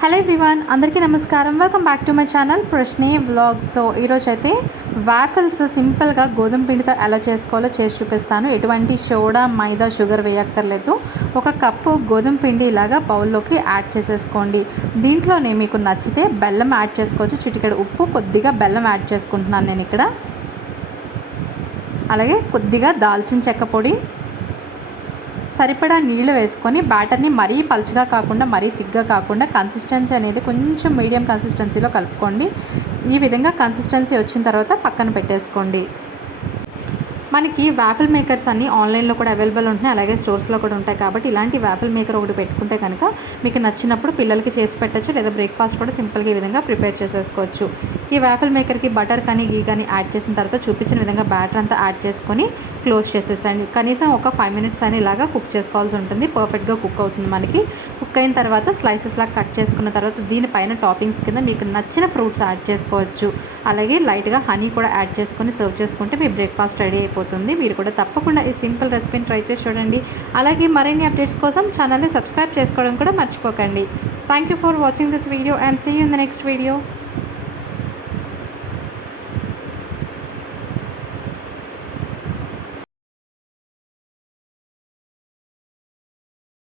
Hello everyone అందరికీ నమస్కారం. Welcome back to my channel ప్రశ్నే వ్లాగ్ సో ఈరోజు అయితే వాఫిల్స్ సింపుల్గా గోధుమ పిండితో ఎలా చేసుకోవాలో చేసి చూపిస్తాను. ఎటువంటి సోడా మైదా షుగర్ వేయక్కర్లేదు. ఒక కప్పు గోధుమ పిండి ఇలాగా బౌల్లోకి యాడ్ చేసేసుకోండి. దీంట్లోనే మీకు నచ్చితే బెల్లం యాడ్ చేసుకోవచ్చు. చిటికెడు ఉప్పు కొద్దిగా బెల్లం యాడ్ చేసుకుంటున్నాను నేను ఇక్కడ. అలాగే కొద్దిగా దాల్చిన చెక్క పొడి సరిపడా నీళ్ళు వేసుకొని బ్యాటర్ని మరీ పలుచగా కాకుండా మరీ తిగ్గా కాకుండా కన్సిస్టెన్సీ అనేది కొంచెం మీడియం కన్సిస్టెన్సీలో కలుపుకోండి. ఈ విధంగా కన్సిస్టెన్సీ వచ్చిన తర్వాత పక్కన పెట్టేసుకోండి. మనకి వ్యాఫిల్ మేకర్స్ అన్నీ ఆన్లైన్లో కూడా అవైలబుల్ ఉంటున్నాయి. అలాగే స్టోర్స్లో కూడా ఉంటాయి కాబట్టి ఇలాంటి వ్యాఫిల్ మేకర్ ఒకటి పెట్టుకుంటే కనుక మీకు నచ్చినప్పుడు పిల్లలకి చేసి పెట్టచ్చు లేదా బ్రేక్ఫాస్ట్ కూడా సింపుల్గా ఈ విధంగా ప్రిపేర్ చేసేసుకోవచ్చు. ఈ వాఫిల్ మేకర్కి బటర్ కానీ గీ కానీ యాడ్ చేసిన తర్వాత చూపించిన విధంగా బ్యాటర్ అంతా యాడ్ చేసుకొని క్లోజ్ చేసేసండి కనీసం ఒక ఫైవ్ మినిట్స్ అని ఇలాగా కుక్ చేసుకోవాల్సి ఉంటుంది. పర్ఫెక్ట్గా కుక్ అవుతుంది మనకి. కుక్ అయిన తర్వాత స్లైసెస్ లాగా కట్ చేసుకున్న తర్వాత దీనిపైన టాపింగ్స్ కింద మీకు నచ్చిన ఫ్రూట్స్ యాడ్ చేసుకోవచ్చు. అలాగే లైట్గా హనీ కూడా యాడ్ చేసుకొని సర్వ్ చేసుకుంటే మీ బ్రేక్ఫాస్ట్ రెడీ అయిపోతుంది. మీరు కూడా తప్పకుండా ఈ సింపుల్ రెసిపీని ట్రై చేసి చూడండి. అలాగే మరిన్ని అప్డేట్స్ కోసం ఛానల్ని సబ్స్క్రైబ్ చేసుకోవడం కూడా మర్చిపోకండి. Thank you for watching this video and see you in the next video